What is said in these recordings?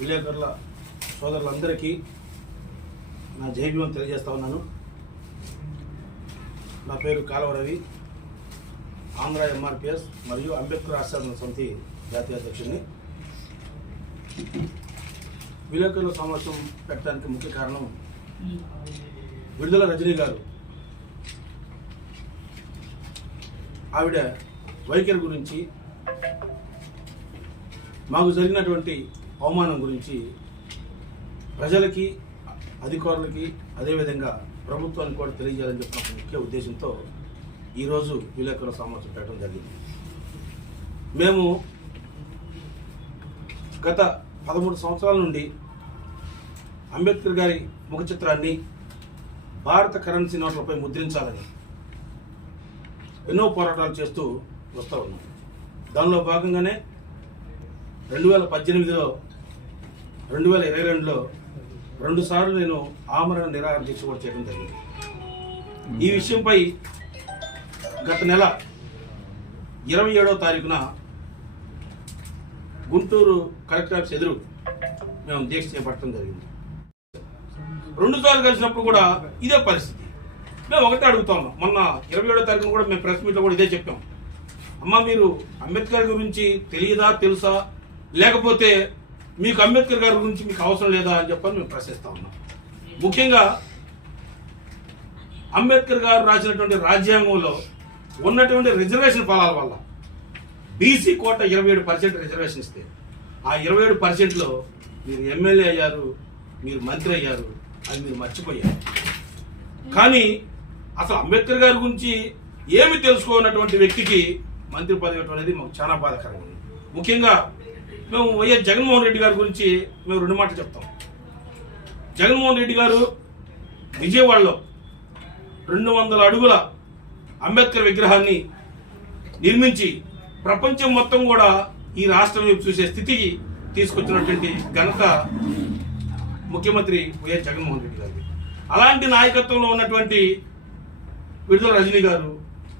విలేకరుల సోదరులందరికీ నా జైభీమం తెలియజేస్తా ఉన్నాను. నా పేరు కాలువ రవి. ఆంధ్ర ఎంఆర్పిఎస్ మరియు అంబేద్కర్ ఆశ్రమ సమితి జాతీయ అధ్యక్షుడిని. విలేకరుల సమావేశం పెట్టడానికి ముఖ్య కారణం విడుదల రజనీ గారు. ఆవిడ వైఖరి గురించి మాకు జరిగినటువంటి అవమానం గురించి ప్రజలకి అధికారులకి అదేవిధంగా ప్రభుత్వానికి కూడా తెలియజేయాలని చెప్పిన ముఖ్య ఉద్దేశంతో ఈరోజు విలేకరుల సమావేశం పెట్టడం జరిగింది. మేము గత పదమూడు సంవత్సరాల నుండి అంబేద్కర్ గారి ముఖ చిత్రాన్ని భారత కరెన్సీ నోట్లపై ముద్రించాలని ఎన్నో పోరాటాలు చేస్తూ వస్తూ ఉన్నాం. దానిలో భాగంగానే రెండు వేల పద్దెనిమిదిలో రెండు వేల ఇరవై రెండులో రెండుసార్లు నేను ఆమరణ నిరాహార దీక్ష కూడా చేయడం జరిగింది. ఈ విషయంపై గత నెల ఇరవై ఏడవ తారీఖున గుంటూరు కలెక్టర్ ఆఫీస్ ఎదురు మేము దీక్ష చేపట్టడం జరిగింది. రెండు సార్లు కలిసినప్పుడు కూడా ఇదే పరిస్థితి. మేము ఒకటే అడుగుతా ఉన్నాం. మొన్న ఇరవై ఏడో తారీఖున కూడా మేము ప్రెస్ మీట్లో కూడా ఇదే చెప్పాం. అమ్మ మీరు అంబేద్కర్ గురించి తెలియదా తెలుసా? లేకపోతే మీకు అంబేద్కర్ గారి గురించి మీకు అవసరం లేదా అని చెప్పని మేము ప్రశ్నిస్తా ఉన్నాం. ముఖ్యంగా అంబేద్కర్ గారు రాసినటువంటి రాజ్యాంగంలో ఉన్నటువంటి రిజర్వేషన్ ఫలాల వల్ల బీసీ కోట ఇరవై ఏడు పర్సెంట్ రిజర్వేషన్ ఇస్తే ఆ ఇరవై ఏడు పర్సెంట్లో మీరు ఎమ్మెల్యే అయ్యారు మీరు మంత్రి అయ్యారు అది మీరు మర్చిపోయారు. కానీ అసలు అంబేద్కర్ గారి గురించి ఏమి తెలుసుకోనటువంటి వ్యక్తికి మంత్రి పదవి అనేది మాకు చాలా బాధాకరంగా ఉంది. ముఖ్యంగా మేము వైఎస్ జగన్మోహన్ రెడ్డి గారి గురించి మేము రెండు మాటలు చెప్తాం. జగన్మోహన్ రెడ్డి గారు విజయవాడలో రెండు వందల అడుగుల అంబేద్కర్ విగ్రహాన్ని నిర్మించి ప్రపంచం మొత్తం కూడా ఈ రాష్ట్రం వైపు చూసే స్థితికి తీసుకొచ్చినటువంటి ఘనత ముఖ్యమంత్రి వైఎస్ జగన్మోహన్ రెడ్డి గారికి అలాంటి నాయకత్వంలో ఉన్నటువంటి విడుదల రజనీ గారు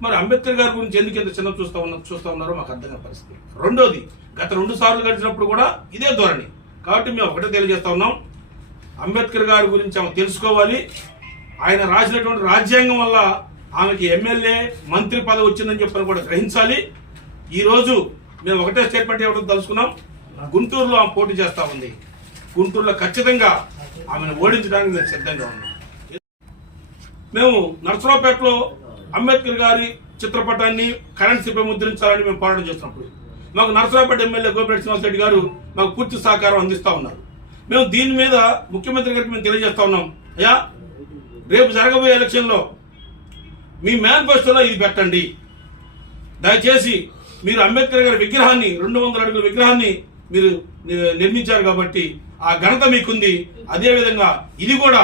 మరి అంబేద్కర్ గారి గురించి ఎందుకు ఇంత చిన్న చూస్తా ఉన్న చూస్తూ ఉన్నారో మాకు అర్థం కాని పరిస్థితి. రెండోది గత రెండు సార్లు గడిచినప్పుడు కూడా ఇదే ధోరణి. కాబట్టి మేము ఒకటే తెలియజేస్తా ఉన్నాం. అంబేద్కర్ గారి గురించి ఆమె తెలుసుకోవాలి. ఆయన రాసినటువంటి రాజ్యాంగం వల్ల ఆమెకి ఎమ్మెల్యే మంత్రి పదవి వచ్చిందని చెప్పని కూడా గ్రహించాలి. ఈరోజు మేము ఒకటే స్టేట్మెంట్ ఇవ్వడం తలుచుకున్నాం. గుంటూరులో ఆమె పోటీ చేస్తా ఉంది. గుంటూరులో ఖచ్చితంగా ఆమెను ఓడించడానికి మేము సిద్ధంగా ఉన్నాం. మేము నర్సరావుపేటలో అంబేద్కర్ గారి చిత్రపటాన్ని కరెన్సీపై ముద్రించాలని మేము పోరాటం చేస్తున్నప్పుడు మాకు నరసరాపేట ఎమ్మెల్యే గోపిరెడ్డి శ్రీనివాసరెడ్డి గారు మాకు పూర్తి సహకారం అందిస్తా ఉన్నారు. మేము దీని మీద ముఖ్యమంత్రి గారికి మేము తెలియజేస్తా ఉన్నాం. అయ్యా రేపు జరగబోయే ఎలక్షన్లో మీ మేనిఫెస్టోలో ఇది పెట్టండి. దయచేసి మీరు అంబేద్కర్ గారి విగ్రహాన్ని రెండు వందల అడుగుల విగ్రహాన్ని మీరు నిర్మించారు కాబట్టి ఆ ఘనత మీకుంది. అదేవిధంగా ఇది కూడా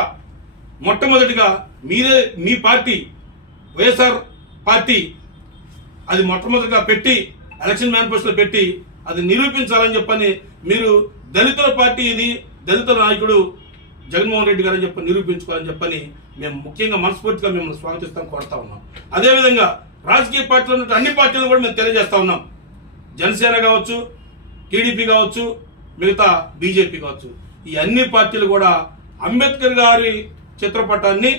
మొట్టమొదటిగా మీరే మీ పార్టీ వైఎస్ఆర్ పార్టీ అది మొట్టమొదటిగా పెట్టి ఎలక్షన్ మేనిఫెస్టో పెట్టి అది నిరూపించాలని చెప్పని మీరు దళితుల పార్టీ ఇది దళితుల నాయకుడు జగన్మోహన్ రెడ్డి గారు అని చెప్పి నిరూపించుకోవాలని చెప్పని మేము ముఖ్యంగా మనస్ఫూర్తిగా మిమ్మల్ని స్వాగతిస్తాం కోరుతా ఉన్నాం. అదేవిధంగా రాజకీయ పార్టీలు ఉన్న అన్ని పార్టీలను కూడా మేము తెలియజేస్తా ఉన్నాం. జనసేన కావచ్చు టీడీపీ కావచ్చు మిగతా బీజేపీ కావచ్చు. ఈ అన్ని పార్టీలు కూడా అంబేద్కర్ గారి చిత్రపటాన్ని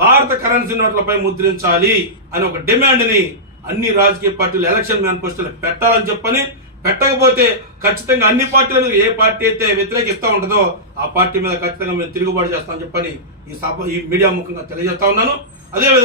భారత కరెన్సీ నోట్లపై ముద్రించాలి అని ఒక డిమాండ్ని అన్ని రాజకీయ పార్టీలు ఎలక్షన్ మేనిఫెస్టోలో పెట్టాలని చెప్పని పెట్టకపోతే ఖచ్చితంగా అన్ని పార్టీలను ఏ పార్టీ అయితే వ్యతిరేకిస్తూ ఉంటుందో ఆ పార్టీ మీద ఖచ్చితంగా మేము తిరుగుబాటు చేస్తామని చెప్పని ఈ సభ ఈ మీడియా ముఖంగా తెలియజేస్తా ఉన్నాను. అదేవిధంగా